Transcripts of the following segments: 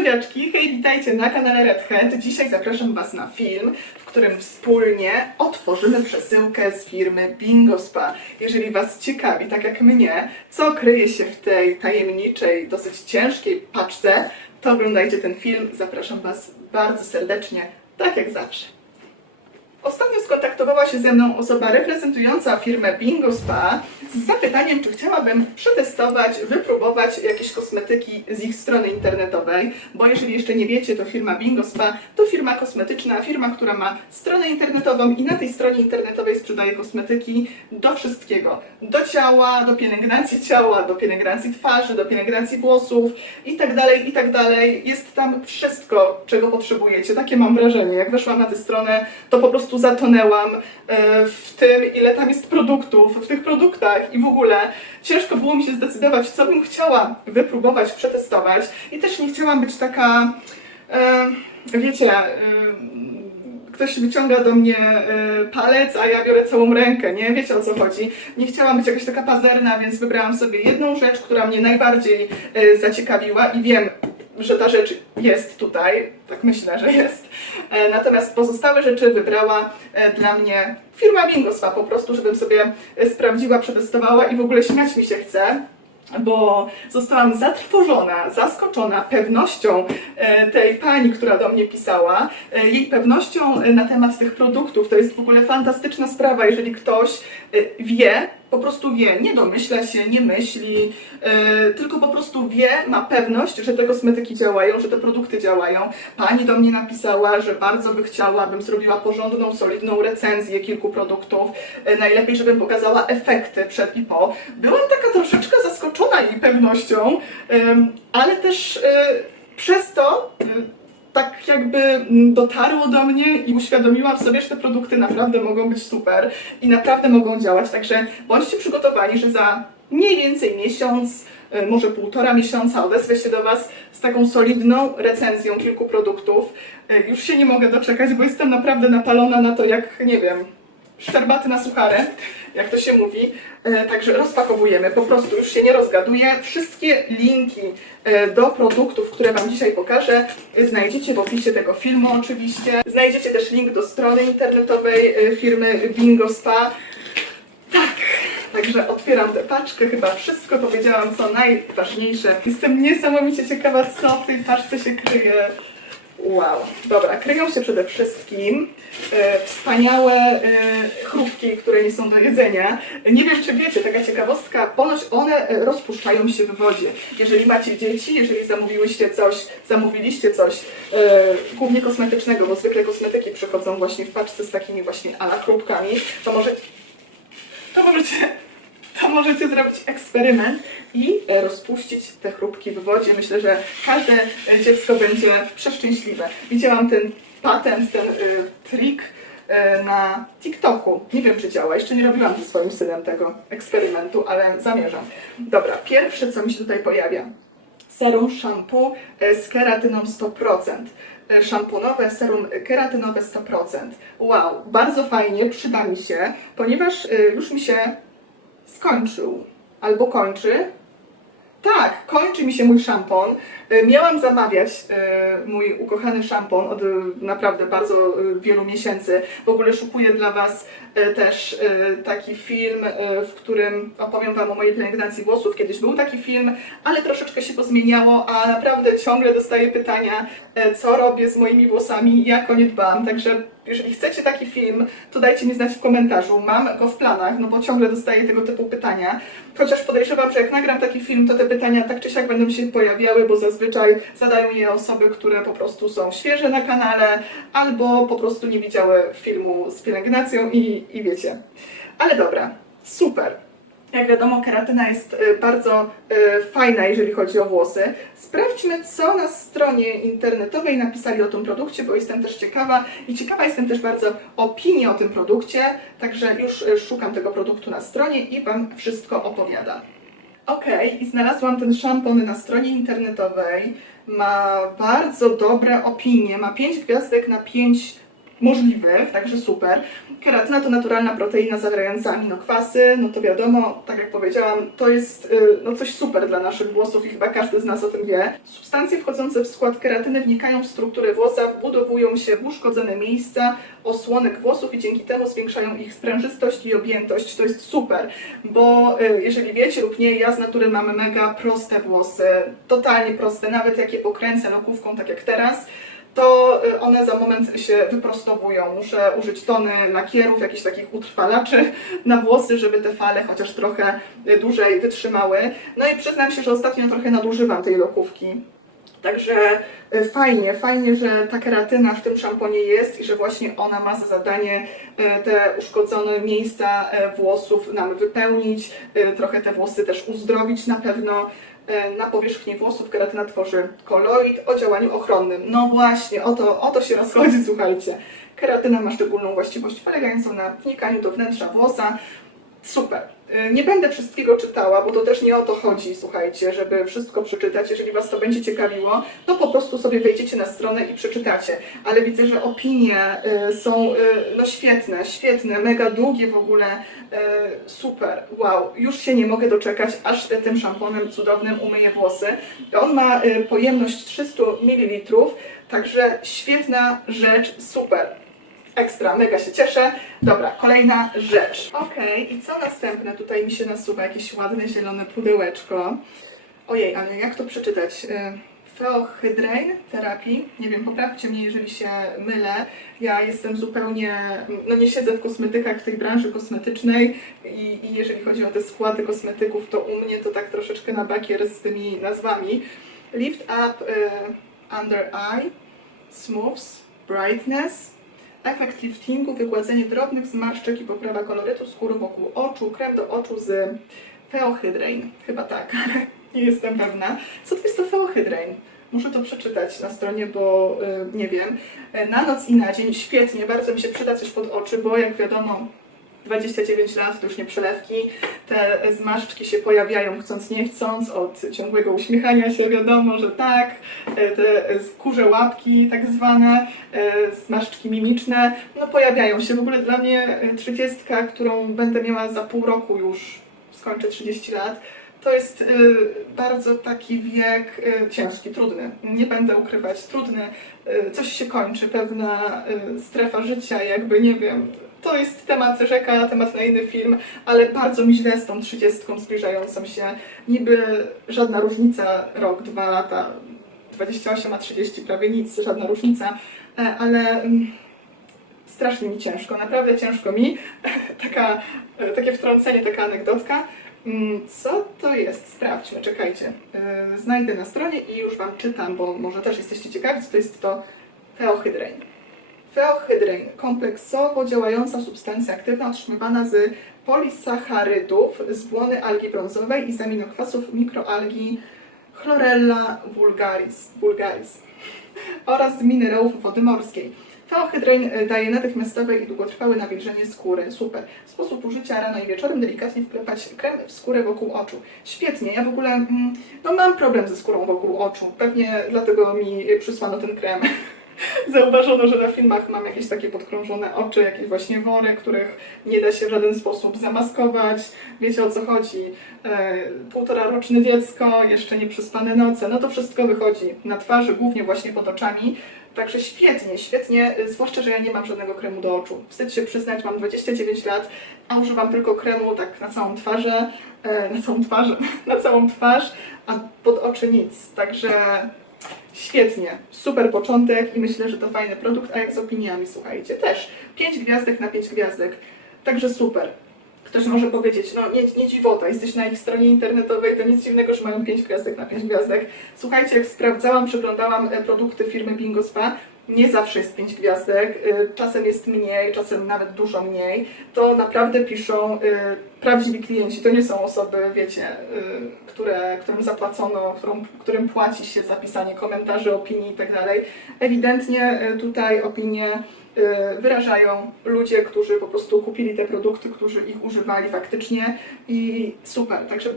słodziaczki, hej, witajcie na kanale Red Hat. Dzisiaj zapraszam Was na film, w którym wspólnie otworzymy przesyłkę z firmy Bingo Spa. Jeżeli Was ciekawi, tak jak mnie, co kryje się w tej tajemniczej, dosyć ciężkiej paczce, to oglądajcie ten film. Zapraszam Was bardzo serdecznie, tak jak zawsze. Ostatnio skontaktowała się ze mną osoba reprezentująca firmę Bingo Spa z zapytaniem, czy chciałabym przetestować, wypróbować jakieś kosmetyki z ich strony internetowej, bo jeżeli jeszcze nie wiecie, to firma Bingo Spa to firma kosmetyczna, firma, która ma stronę internetową i na tej stronie internetowej sprzedaje kosmetyki do wszystkiego. Do ciała, do pielęgnacji ciała, do pielęgnacji twarzy, do pielęgnacji włosów i tak dalej, i tak. Jest tam wszystko, czego potrzebujecie. Takie mam wrażenie. Jak weszłam na tę stronę, to po prostu zatonęłam e, w tym, ile tam jest produktów, w tych produktach i w ogóle ciężko było mi się zdecydować, co bym chciała wypróbować, przetestować i też nie chciałam być taka, e, wiecie, e, ktoś wyciąga do mnie e, palec, a ja biorę całą rękę, nie? Wiecie o co chodzi. Nie chciałam być jakaś taka pazerna, więc wybrałam sobie jedną rzecz, która mnie najbardziej zaciekawiła i wiem, że ta rzecz jest tutaj, tak myślę, że jest. E, Natomiast pozostałe rzeczy wybrała e, dla mnie firma Bingospa, po prostu, żebym sobie e, sprawdziła, przetestowała i w ogóle śmiać mi się chce bo zostałam zatrwożona, zaskoczona pewnością tej pani, która do mnie pisała, jej pewnością na temat tych produktów. To jest w ogóle fantastyczna sprawa, jeżeli ktoś wie, po prostu wie, nie domyśla się, nie myśli, e, tylko po prostu wie, ma pewność, że te kosmetyki działają, że te produkty działają. Pani do mnie napisała, że bardzo by chciała, abym zrobiła porządną, solidną recenzję kilku produktów. E, najlepiej, żebym pokazała efekty przed i po. Byłam taka troszeczkę zaskoczona jej pewnością, em, ale też e, przez to e, tak jakby mm, dotarło do mnie i uświadomiłam sobie, że te produkty naprawdę mogą być super i naprawdę mogą działać. Także bądźcie przygotowani, że za mniej więcej miesiąc, e, może półtora miesiąca odezwę się do Was z taką solidną recenzją kilku produktów. E, Już się nie mogę doczekać, bo jestem naprawdę napalona na to, jak nie wiem, szczerbaty na suchare, jak to się mówi. E, Także rozpakowujemy, po prostu już się nie rozgaduję. Wszystkie linki e, do produktów, które Wam dzisiaj pokażę, e, znajdziecie w opisie tego filmu oczywiście. Znajdziecie też link do strony internetowej firmy Bingo Spa. Tak, także otwieram tę paczkę, chyba wszystko powiedziałam, co najważniejsze. Jestem niesamowicie ciekawa, co w tej paczce się kryje. Wow, dobra, kryją się przede wszystkim e, wspaniałe e, chrupki, które nie są do jedzenia. Nie wiem, czy wiecie, taka ciekawostka, ponoć one e, rozpuszczają się w wodzie. Jeżeli macie dzieci, jeżeli zamówiłyście coś, zamówiliście coś, e, głównie kosmetycznego, bo zwykle kosmetyki przychodzą właśnie w paczce z takimi właśnie ala chrupkami, to możecie, to możecie to możecie zrobić eksperyment i e, rozpuścić te chrupki w wodzie. Myślę, że każde e, dziecko będzie przeszczęśliwe. Widziałam ten patent, ten y, trik y, na TikToku. Nie wiem, czy działa. Jeszcze nie robiłam ze swoim synem tego eksperymentu, ale zamierzam. Dobra, pierwsze, co mi się tutaj pojawia. Serum shampoo e, z keratyną 100%. E, Szamponowe serum keratynowe 100%. Wow, bardzo fajnie, przyda mi się, ponieważ e, już mi się skończył albo kończy. Tak, kończy mi się mój szampon. Y, Miałam zamawiać y, mój ukochany szampon od y, naprawdę bardzo wielu miesięcy. W ogóle szukuję dla Was też taki film, w którym opowiem Wam o mojej pielęgnacji włosów. Kiedyś był taki film, ale troszeczkę się pozmieniało, a naprawdę ciągle dostaję pytania, co robię z moimi włosami, jak o nie dbam. Także jeżeli chcecie taki film, to dajcie mi znać w komentarzu. Mam go w planach, no bo ciągle dostaję tego typu pytania. Chociaż podejrzewam, że jak nagram taki film, to te pytania tak czy siak będą się pojawiały, bo zazwyczaj zadają je osoby, które po prostu są świeże na kanale, albo po prostu nie widziały filmu z pielęgnacją i, i wiecie. Ale dobra, super. Jak wiadomo, keratyna jest y, bardzo y, fajna, jeżeli chodzi o włosy. Sprawdźmy, co na stronie internetowej napisali o tym produkcie, bo jestem też ciekawa i ciekawa jestem też bardzo opinii o tym produkcie, także już y, szukam tego produktu na stronie i Wam wszystko opowiadam. Okej, i znalazłam ten szampon na stronie internetowej. Ma bardzo dobre opinie, ma 5 gwiazdek na 5 możliwych, także super. Keratyna to naturalna proteina zawierająca aminokwasy, no to wiadomo, tak jak powiedziałam, to jest y, no coś super dla naszych włosów i chyba każdy z nas o tym wie. Substancje wchodzące w skład keratyny wnikają w strukturę włosa, wbudowują się w uszkodzone miejsca, osłonek włosów i dzięki temu zwiększają ich sprężystość i objętość. To jest super, bo y, jeżeli wiecie lub nie, ja z natury mam mega proste włosy, totalnie proste, nawet jak je pokręcę nokówką, tak jak teraz, to y, one za moment się wyprostowują. Muszę użyć tony lakierów, jakichś takich utrwalaczy na włosy, żeby te fale chociaż trochę y, dłużej wytrzymały. No i przyznam się, że ostatnio trochę nadużywam tej lokówki. Także y, fajnie, fajnie, że ta keratyna w tym szamponie jest i że właśnie ona ma za zadanie te uszkodzone miejsca włosów nam wypełnić, trochę te włosy też uzdrowić na pewno. Y, Na powierzchni włosów keratyna tworzy koloid o działaniu ochronnym. No właśnie, o to, o to się rozchodzi, słuchajcie. Keratyna ma szczególną właściwość polegającą na wnikaniu do wnętrza włosa. Super. Y, Nie będę wszystkiego czytała, bo to też nie o to chodzi, słuchajcie, żeby wszystko przeczytać. Jeżeli Was to będzie ciekawiło, to po prostu sobie wejdziecie na stronę i przeczytacie. Ale widzę, że opinie y, są y, no świetne, świetne, mega długie w ogóle. Super, wow, już się nie mogę doczekać, aż tym szamponem cudownym umyję włosy. On ma pojemność 300 ml, także świetna rzecz, super. Ekstra, mega się cieszę. Dobra, kolejna rzecz. Okej, i co następne? Tutaj mi się nasuwa jakieś ładne zielone pudełeczko. Ojej, ale jak to przeczytać? Y, Feohydrine terapii. Nie wiem, poprawcie mnie, jeżeli się mylę. Ja jestem zupełnie, no nie siedzę w kosmetykach, w tej branży kosmetycznej i, i jeżeli chodzi o te składy kosmetyków, to u mnie to tak troszeczkę na bakier z tymi nazwami. Lift up y, under eye, smooths, brightness, efekt liftingu, wygładzenie drobnych zmarszczek i poprawa kolorytu skóry wokół oczu, krem do oczu z feohydrine. Chyba tak, ale nie jestem pewna. Co to jest to feohydrine? Muszę to przeczytać na stronie, bo y, nie wiem. Na noc i na dzień świetnie, bardzo mi się przyda coś pod oczy, bo jak wiadomo, 29 lat to już nie przelewki, te zmarszczki się pojawiają chcąc nie chcąc, od ciągłego uśmiechania się wiadomo, że tak, e, te kurze łapki tak zwane, e, zmarszczki mimiczne, no pojawiają się. W ogóle dla mnie 30, którą będę miała za pół roku już, skończę 30 lat, to jest y, bardzo taki wiek ciężki, trudny. Nie będę ukrywać, trudny. Coś się kończy, pewna strefa życia, jakby nie wiem. To jest temat rzeka, temat na inny film, ale bardzo mi źle z tą 30 zbliżającą się. Niby żadna różnica, rok, dwa lata, 28 a 30 prawie nic, żadna różnica, e, ale mm, strasznie mi ciężko, naprawdę ciężko mi. Taka, e, takie wtrącenie, taka anegdotka. Mm, Co to jest? Sprawdźmy, czekajcie. Yy, Znajdę na stronie i już Wam czytam, bo może też jesteście ciekawi, co to jest to feohydrine. Feohydrine, kompleksowo działająca substancja aktywna otrzymywana z polisacharydów z błony algi brązowej i z aminokwasów mikroalgi Chlorella vulgaris, vulgaris oraz z minerałów wody morskiej. Feohydryn y, daje natychmiastowe i długotrwałe nawilżenie skóry. Super. Sposób użycia rano i wieczorem delikatnie wklepać krem w skórę wokół oczu. Świetnie. Ja w ogóle mm, no mam problem ze skórą wokół oczu. Pewnie dlatego mi przysłano ten krem. Zauważono, że na filmach mam jakieś takie podkrążone oczy, jakieś właśnie wory, których nie da się w żaden sposób zamaskować. Wiecie o co chodzi. E, półtora roczne dziecko, jeszcze nie przespane noce, no to wszystko wychodzi na twarzy, głównie właśnie pod oczami. Także świetnie, świetnie, zwłaszcza, że ja nie mam żadnego kremu do oczu. Wstyd się przyznać, mam 29 lat, a używam tylko kremu tak na całą twarzę, e, na całą twarz, na całą twarz, a pod oczy nic. Także świetnie, super początek i myślę, że to fajny produkt, a jak z opiniami, słuchajcie, też 5 gwiazdek na 5 gwiazdek, także super. Ktoś może powiedzieć, no nie, nie dziwota, jesteś na ich stronie internetowej, to nic dziwnego, że mają 5 gwiazdek na 5 gwiazdek. Słuchajcie, jak sprawdzałam, przeglądałam e, produkty firmy Bingo Spa, nie zawsze jest 5 gwiazdek, y, czasem jest mniej, czasem nawet dużo mniej. To naprawdę piszą y, prawdziwi klienci, to nie są osoby, wiecie, y, które, którym zapłacono, którym, którym płaci się za pisanie komentarzy, opinii itd. Ewidentnie y, tutaj opinie wyrażają ludzie, którzy po prostu kupili te produkty, którzy ich używali faktycznie i super, także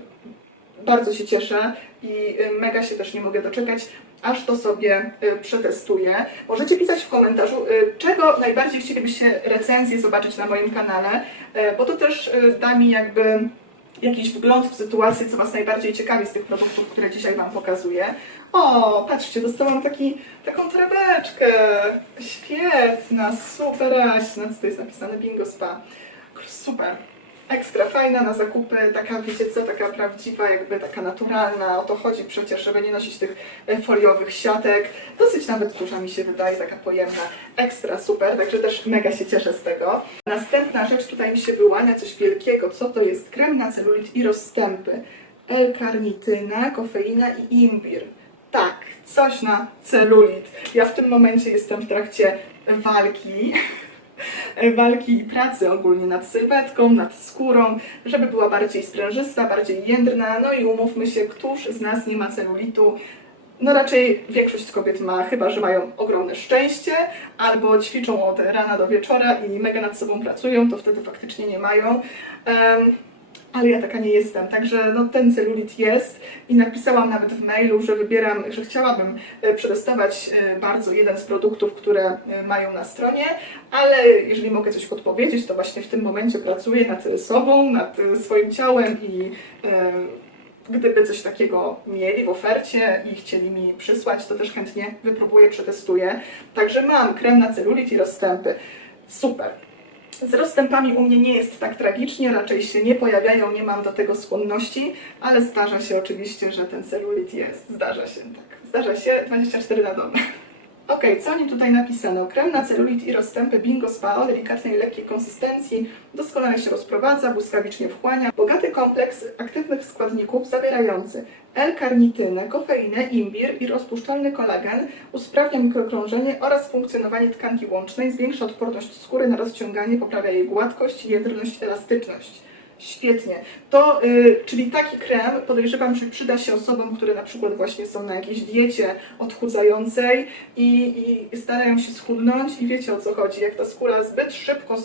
bardzo się cieszę i mega się też nie mogę doczekać, aż to sobie y, przetestuję. Możecie pisać w komentarzu, y, czego najbardziej chcielibyście recenzję zobaczyć na moim kanale, y, bo to też da mi jakby jakiś wgląd w sytuację, co Was najbardziej ciekawi z tych produktów, które dzisiaj Wam pokazuję. O, patrzcie, dostałam taki, taką torebeczkę. Świetna, superaśna. Co to jest napisane? Bingo Spa. Super. Ekstra fajna na zakupy, taka wiecie co, taka prawdziwa, jakby taka naturalna, o to chodzi przecież, żeby nie nosić tych e, foliowych siatek. Dosyć nawet duża mi się wydaje, taka pojemna. Ekstra, super, także też mega się cieszę z tego. Następna rzecz, tutaj mi się wyłania coś wielkiego, co to jest? Krem na celulit i rozstępy. L-karnityna, kofeina i imbir. Tak, coś na celulit. Ja w tym momencie jestem w trakcie walki walki i pracy ogólnie nad sylwetką, nad skórą, żeby była bardziej sprężysta, bardziej jędrna. No i umówmy się, któż z nas nie ma celulitu? No raczej większość kobiet ma, chyba że mają ogromne szczęście, albo ćwiczą od rana do wieczora i mega nad sobą pracują, to wtedy faktycznie nie mają. Em, ale ja taka nie jestem, także no, ten celulit jest i napisałam nawet w mailu, że wybieram, że chciałabym e, przetestować e, bardzo jeden z produktów, które e, mają na stronie, ale jeżeli mogę coś podpowiedzieć, to właśnie w tym momencie pracuję nad sobą, nad swoim ciałem i gdyby coś takiego mieli w ofercie i chcieli mi przysłać, to też chętnie wypróbuję, przetestuję. Także mam krem na celulit i rozstępy. Super. Z rozstępami u mnie nie jest tak tragicznie, raczej się nie pojawiają, nie mam do tego skłonności, ale zdarza się oczywiście, że ten celulit jest. Zdarza się, tak. Zdarza się 24 na dobę. Okej, co oni tutaj napisano? Krem na celulit i rozstępy Bingo Spa o delikatnej, lekkiej konsystencji, doskonale się rozprowadza, błyskawicznie wchłania. Bogaty kompleks aktywnych składników zawierający L-karnitynę, kofeinę, imbir i rozpuszczalny kolagen usprawnia mikrokrążenie oraz funkcjonowanie tkanki łącznej, zwiększa odporność skóry na rozciąganie, poprawia jej gładkość, jędrność, elastyczność. Świetnie. To, y, czyli taki krem podejrzewam, że przyda się osobom, które na przykład właśnie są na jakiejś diecie odchudzającej i, i starają się schudnąć i wiecie o co chodzi, jak ta skóra zbyt szybko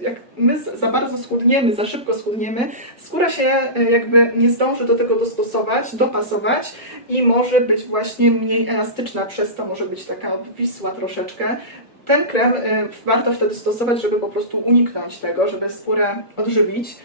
jak my za bardzo schudniemy, za szybko schudniemy, skóra się y, jakby nie zdąży do tego dostosować, dopasować i może być właśnie mniej elastyczna, przez to może być taka obwisła troszeczkę. Ten krem y, warto wtedy stosować, żeby po prostu uniknąć tego, żeby skórę odżywić.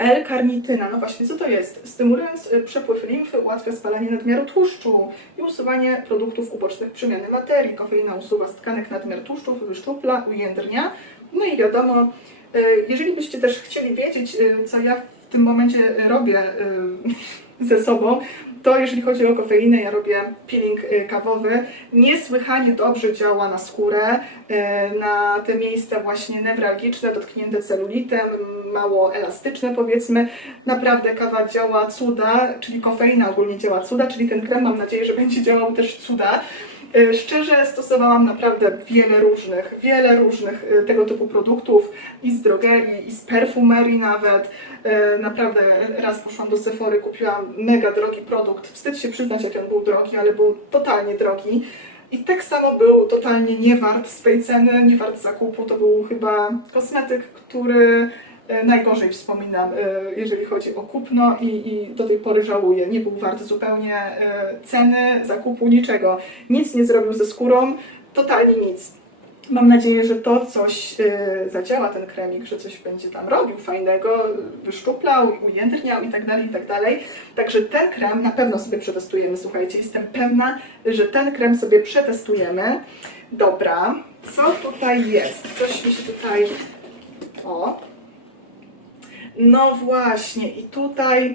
L-karnityna, no właśnie, co to jest? Stymulując y, przepływ limfy, ułatwia spalanie nadmiaru tłuszczu i usuwanie produktów ubocznych przemiany materii. Kofeina usuwa z tkanek nadmiar tłuszczów, wyszczupla, ujędrnia. No i wiadomo, y, jeżeli byście też chcieli wiedzieć, y, co ja w tym momencie robię ze sobą, to jeżeli chodzi o kofeinę, ja robię peeling y, kawowy. Niesłychanie dobrze działa na skórę, y, na te miejsca właśnie newralgiczne, dotknięte celulitem, mało elastyczne powiedzmy. Naprawdę kawa działa cuda, czyli kofeina ogólnie działa cuda, czyli ten krem mam nadzieję, że będzie działał też cuda. Y, Szczerze stosowałam naprawdę wiele różnych, wiele różnych y, tego typu produktów i z drogerii, i z perfumerii nawet. Y, Naprawdę raz poszłam do Sephory, kupiłam mega drogi produkt. Wstyd się przyznać, jak on był drogi, ale był totalnie drogi. I tak samo był totalnie nie wart swej ceny, nie wart zakupu. To był chyba kosmetyk, który najgorzej wspominam, e, jeżeli chodzi o kupno i, i do tej pory żałuję. Nie był wart zupełnie e, ceny, zakupu, niczego. Nic nie zrobił ze skórą, totalnie nic. Mam nadzieję, że to coś e, zadziała, ten kremik, że coś będzie tam robił fajnego, wyszczuplał, ujędrniał i tak dalej, i tak dalej. Także ten krem na pewno sobie przetestujemy, słuchajcie, jestem pewna, że ten krem sobie przetestujemy. Dobra, co tutaj jest? Coś mi się tutaj... O, no właśnie, i tutaj y,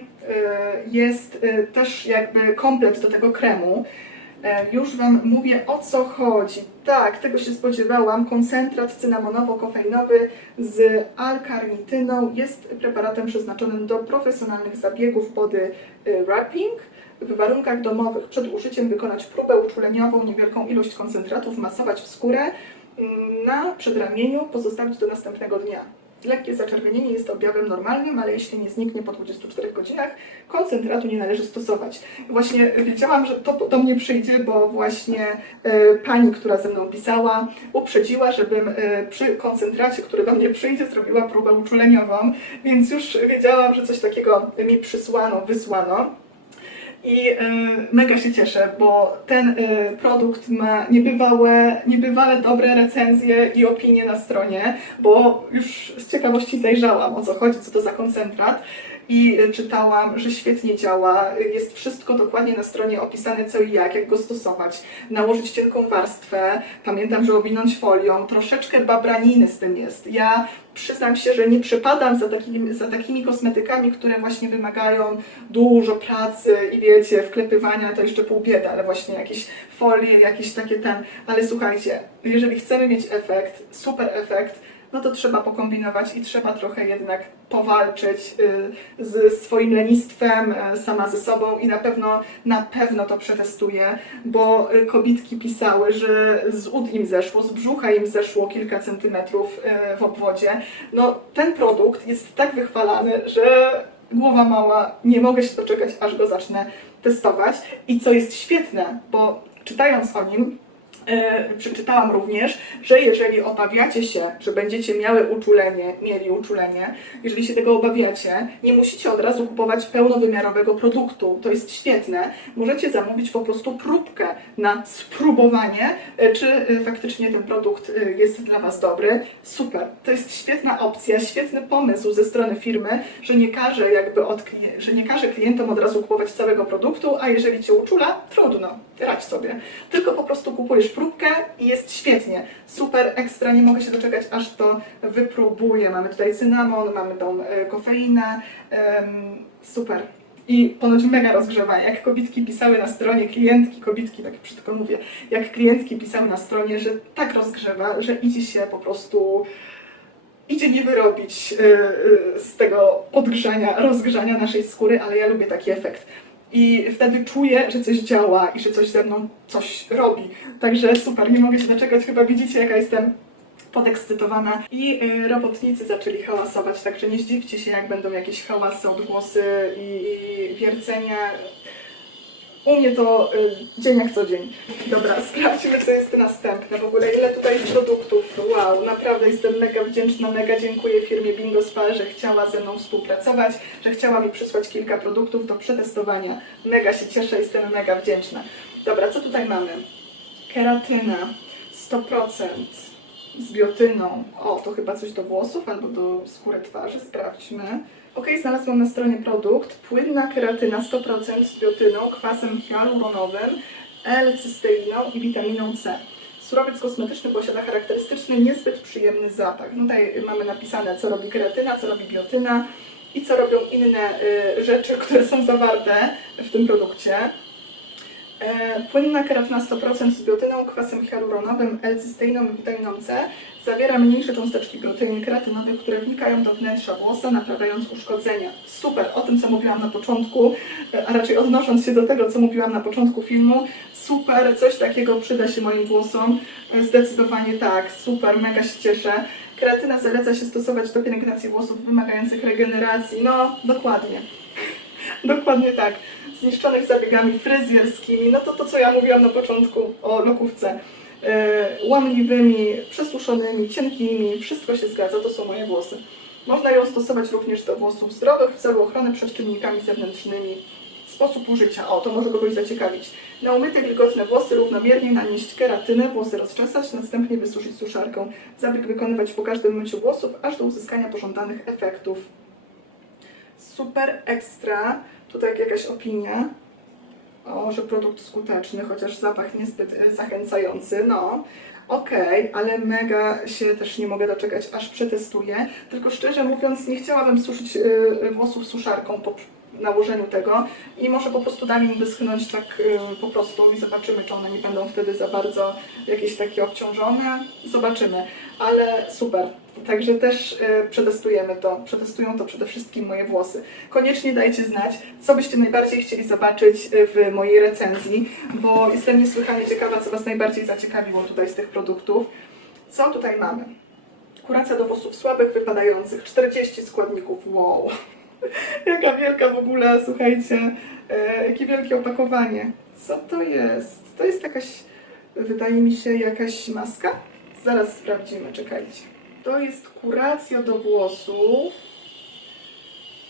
jest y, też jakby komplet do tego kremu. E, Już Wam mówię o co chodzi. Tak, tego się spodziewałam. Koncentrat cynamonowo-kofeinowy z alkarnityną jest preparatem przeznaczonym do profesjonalnych zabiegów body y, wrapping. W warunkach domowych przed użyciem wykonać próbę uczuleniową, niewielką ilość koncentratów, masować w skórę na przedramieniu, pozostawić do następnego dnia. Lekkie zaczerwienienie jest objawem normalnym, ale jeśli nie zniknie po 24 godzinach, koncentratu nie należy stosować. Właśnie wiedziałam, że to do mnie przyjdzie, bo właśnie e, pani, która ze mną pisała, uprzedziła, żebym e, przy koncentracie, który do mnie przyjdzie, zrobiła próbę uczuleniową, więc już wiedziałam, że coś takiego mi przysłano, wysłano. I y, mega się cieszę, bo ten y, produkt ma niebywałe, niebywale dobre recenzje i opinie na stronie, bo już z ciekawości zajrzałam o co chodzi, co to za koncentrat i y, czytałam, że świetnie działa. Jest wszystko dokładnie na stronie opisane co i jak, jak go stosować. Nałożyć cienką warstwę, pamiętam, że owinąć folią. Troszeczkę babraniny z tym jest. Ja przyznam się, że nie przepadam za takimi, za takimi kosmetykami, które właśnie wymagają dużo pracy i wiecie, wklepywania to jeszcze pół biedy, ale właśnie jakieś folie, jakieś takie ten. Ale słuchajcie, jeżeli chcemy mieć efekt, super efekt, no to trzeba pokombinować i trzeba trochę jednak powalczyć y, z swoim lenistwem, y, sama ze sobą i na pewno, na pewno to przetestuję, bo y, kobitki pisały, że z ud im zeszło, z brzucha im zeszło kilka centymetrów w obwodzie. No ten produkt jest tak wychwalany, że głowa mała, nie mogę się doczekać, aż go zacznę testować. I co jest świetne, bo czytając o nim, e, przeczytałam również, że jeżeli obawiacie się, że będziecie miały uczulenie, mieli uczulenie, jeżeli się tego obawiacie, nie musicie od razu kupować pełnowymiarowego produktu. To jest świetne. Możecie zamówić po prostu próbkę na spróbowanie, e, czy e, faktycznie ten produkt e, jest dla Was dobry. Super. To jest świetna opcja, świetny pomysł ze strony firmy, że nie każe jakby od że nie każe klientom od razu kupować całego produktu, a jeżeli Cię uczula, trudno, radź sobie. Tylko po prostu kupujesz próbkę i jest świetnie. Super, ekstra, nie mogę się doczekać, aż to wypróbuję. Mamy tutaj cynamon, mamy tą e, kofeinę, super. I ponoć mega rozgrzewa. Jak kobitki pisały na stronie, klientki, kobitki, tak brzydko mówię, jak klientki pisały na stronie, że tak rozgrzewa, że idzie się po prostu, idzie nie wyrobić y, y, z tego podgrzania, rozgrzania naszej skóry, ale ja lubię taki efekt. I wtedy czuję, że coś działa i że coś ze mną coś robi. Także super, nie mogę się doczekać. Chyba widzicie, jaka jestem podekscytowana. I y, robotnicy zaczęli hałasować, także nie zdziwcie się, jak będą jakieś hałasy, odgłosy i, i wiercenia. U mnie to y, dzień jak co dzień. Dobra, sprawdźmy, co jest następne. W ogóle ile tutaj jest produktów. Wow, naprawdę jestem mega wdzięczna, mega dziękuję firmie Bingo Spa, że chciała ze mną współpracować, że chciała mi przysłać kilka produktów do przetestowania. Mega się cieszę, jestem mega wdzięczna. Dobra, co tutaj mamy? Keratyna 100% z biotyną. O, to chyba coś do włosów albo do skóry twarzy. Sprawdźmy. Ok, znalazłam na stronie produkt. Płynna keratyna 100% z biotyną, kwasem hialuronowym, L-cysteiną i witaminą C. Surowiec kosmetyczny posiada charakterystyczny, niezbyt przyjemny zapach. Tutaj mamy napisane, co robi keratyna, co robi biotyna i co robią inne y, rzeczy, które są zawarte w tym produkcie. E, Płynna keratyna 100% z biotyną, kwasem hialuronowym, L-cysteiną i witaminą C zawiera mniejsze cząsteczki protein keratynowych, które wnikają do wnętrza włosa, naprawiając uszkodzenia. Super, o tym co mówiłam na początku, e, a raczej odnosząc się do tego, co mówiłam na początku filmu, super, coś takiego przyda się moim włosom. E, Zdecydowanie tak, super, mega się cieszę. Keratyna zaleca się stosować do pielęgnacji włosów wymagających regeneracji. No, dokładnie. Dokładnie tak. Zniszczonych zabiegami fryzjerskimi, no to to, co ja mówiłam na początku o lokówce. E, łamliwymi, przesuszonymi, cienkimi, wszystko się zgadza, to są moje włosy. Można ją stosować również do włosów zdrowych w celu ochrony przed czynnikami zewnętrznymi. Sposób użycia, o to może kogoś zaciekawić. Na umyte wilgotne włosy równomiernie nanieść keratynę, włosy rozczesać, następnie wysuszyć suszarką. Zabieg wykonywać po każdym myciu włosów, aż do uzyskania pożądanych efektów super ekstra. Tutaj jakaś opinia. O, że produkt skuteczny, chociaż zapach niezbyt e, zachęcający. No, okej, ale mega się też nie mogę doczekać, aż przetestuję. Tylko szczerze mówiąc, nie chciałabym suszyć e, włosów suszarką po nałożeniu tego i może po prostu dam im wyschnąć tak e, po prostu i zobaczymy, czy one nie będą wtedy za bardzo jakieś takie obciążone. Zobaczymy, ale super. Także też e, przetestujemy to. Przetestują to przede wszystkim moje włosy. Koniecznie dajcie znać, co byście najbardziej chcieli zobaczyć e, w mojej recenzji, bo jestem niesłychanie ciekawa, co Was najbardziej zaciekawiło tutaj z tych produktów. Co tutaj mamy? Kuracja do włosów słabych, wypadających. 40 składników. Wow! Jaka wielka w ogóle, słuchajcie, e, jakie wielkie opakowanie. Co to jest? To jest jakaś, wydaje mi się, jakaś maska? Zaraz sprawdzimy, czekajcie. To jest kuracja do włosów.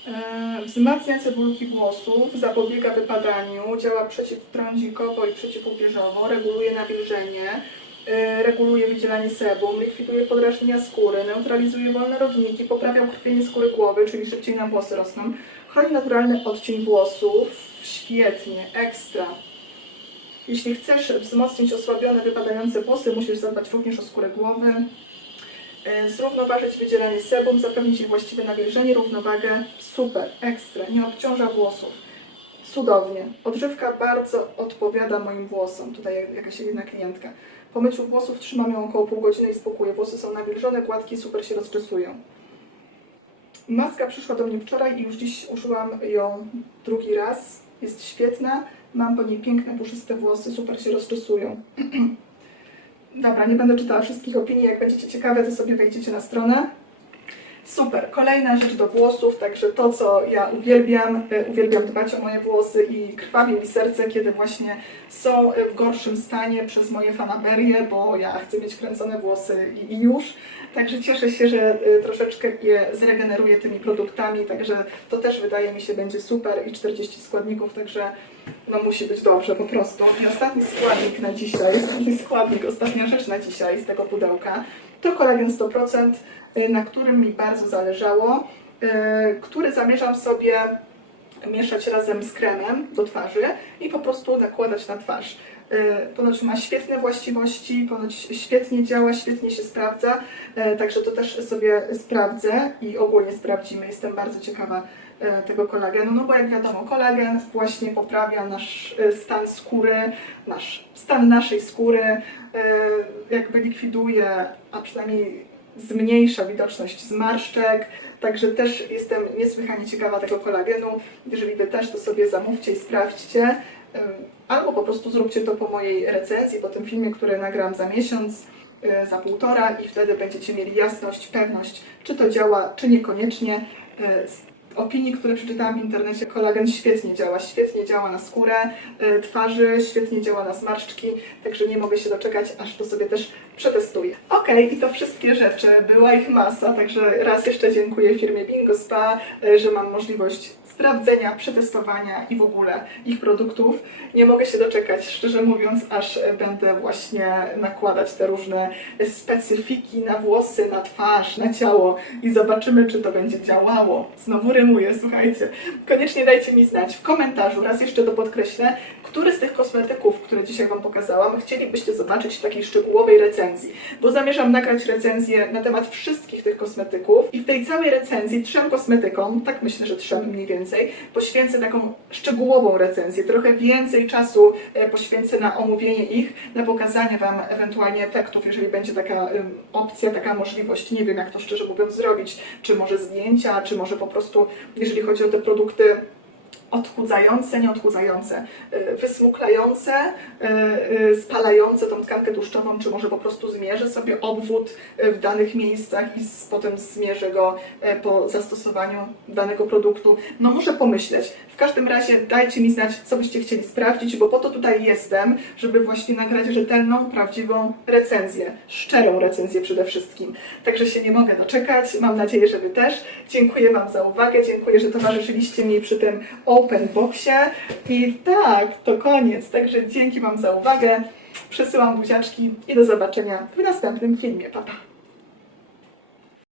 E, Wzmacnia cebulki włosów, zapobiega wypadaniu, działa przeciwtrądzikowo i przeciwupierzowo, reguluje nawilżenie, reguluje wydzielanie sebum, likwiduje podrażnienia skóry, neutralizuje wolne rodniki, poprawia ukrwienie skóry głowy, czyli szybciej nam włosy rosną, chroni naturalny odcień włosów, świetnie, ekstra. Jeśli chcesz wzmocnić osłabione, wypadające włosy, musisz zadbać również o skórę głowy. E, Zrównoważyć wydzielanie sebum, zapewnić jej właściwe nawilżenie, równowagę. Super, ekstra, nie obciąża włosów. Cudownie. Odżywka bardzo odpowiada moim włosom. Tutaj jak- jakaś jedna klientka. Po myciu włosów trzymam ją około pół godziny i spokój. Włosy są nawilżone, gładkie, super się rozczesują. Maska przyszła do mnie wczoraj i już dziś użyłam ją drugi raz. Jest świetna. Mam po niej piękne, puszyste włosy, super się rozczesują. Dobra, nie będę czytała wszystkich opinii. Jak będziecie ciekawe, to sobie wejdziecie na stronę. Super. Kolejna rzecz do włosów, także to, co ja uwielbiam, y, uwielbiam dbać o moje włosy i krwawi mi serce, kiedy właśnie są y, w gorszym stanie przez moje fanaberie, bo ja chcę mieć kręcone włosy i, i już. Także cieszę się, że y, troszeczkę je zregeneruję tymi produktami, także to też wydaje mi się będzie super i 40 składników, także no musi być dobrze po prostu. I ostatni składnik na dzisiaj, ostatni składnik, ostatnia rzecz na dzisiaj z tego pudełka to kolagen 100%, y, na którym mi bardzo zależało, y, który zamierzam sobie mieszać razem z kremem do twarzy i po prostu nakładać na twarz. Y, Ponoć ma świetne właściwości, ponoć świetnie działa, świetnie się sprawdza, y, także to też sobie sprawdzę i ogólnie sprawdzimy. Jestem bardzo ciekawa y, tego kolagenu, no bo jak wiadomo, kolagen właśnie poprawia nasz stan skóry, nasz stan naszej skóry, jakby likwiduje, a przynajmniej zmniejsza widoczność zmarszczek, także też jestem niesłychanie ciekawa tego kolagenu. Jeżeli Wy też to sobie zamówcie i sprawdźcie, albo po prostu zróbcie to po mojej recenzji, po tym filmie, który nagram za miesiąc, y, za półtora i wtedy będziecie mieli jasność, pewność, czy to działa, czy niekoniecznie. Opinii, które przeczytałam w internecie, kolagen świetnie działa, świetnie działa na skórę y, twarzy, świetnie działa na zmarszczki, także nie mogę się doczekać, aż to sobie też przetestuję. Okej, i to wszystkie rzeczy, była ich masa, także raz jeszcze dziękuję firmie Bingo Spa, y, że mam możliwość sprawdzenia, przetestowania i w ogóle ich produktów. Nie mogę się doczekać, szczerze mówiąc, aż będę właśnie nakładać te różne specyfiki na włosy, na twarz, na ciało i zobaczymy, czy to będzie działało. Znowu rymuję, słuchajcie. Koniecznie dajcie mi znać w komentarzu, raz jeszcze to podkreślę, który z tych kosmetyków, które dzisiaj Wam pokazałam, chcielibyście zobaczyć w takiej szczegółowej recenzji, bo zamierzam nagrać recenzję na temat wszystkich tych kosmetyków i w tej całej recenzji trzem kosmetykom, tak myślę, że trzem mniej więcej, poświęcę taką szczegółową recenzję, trochę więcej czasu e, poświęcę na omówienie ich, na pokazanie Wam ewentualnie efektów, jeżeli będzie taka opcja, taka możliwość, nie wiem jak to szczerze mówiąc zrobić, czy może zdjęcia, czy może po prostu, jeżeli chodzi o te produkty, odchudzające, nie odchudzające, y, wysmuklające, y, y, spalające tą tkankę tłuszczową, czy może po prostu zmierzę sobie obwód w danych miejscach i potem zmierzę go po zastosowaniu danego produktu. No muszę pomyśleć. W każdym razie dajcie mi znać, co byście chcieli sprawdzić, bo po to tutaj jestem, żeby właśnie nagrać rzetelną, prawdziwą recenzję, szczerą recenzję przede wszystkim. Także się nie mogę doczekać. Mam nadzieję, że Wy też. Dziękuję Wam za uwagę, dziękuję, że towarzyszyliście mi przy tym open boxie. I tak, to koniec. Także dzięki Wam za uwagę. Przesyłam buziaczki i do zobaczenia w następnym filmie. Pa, pa.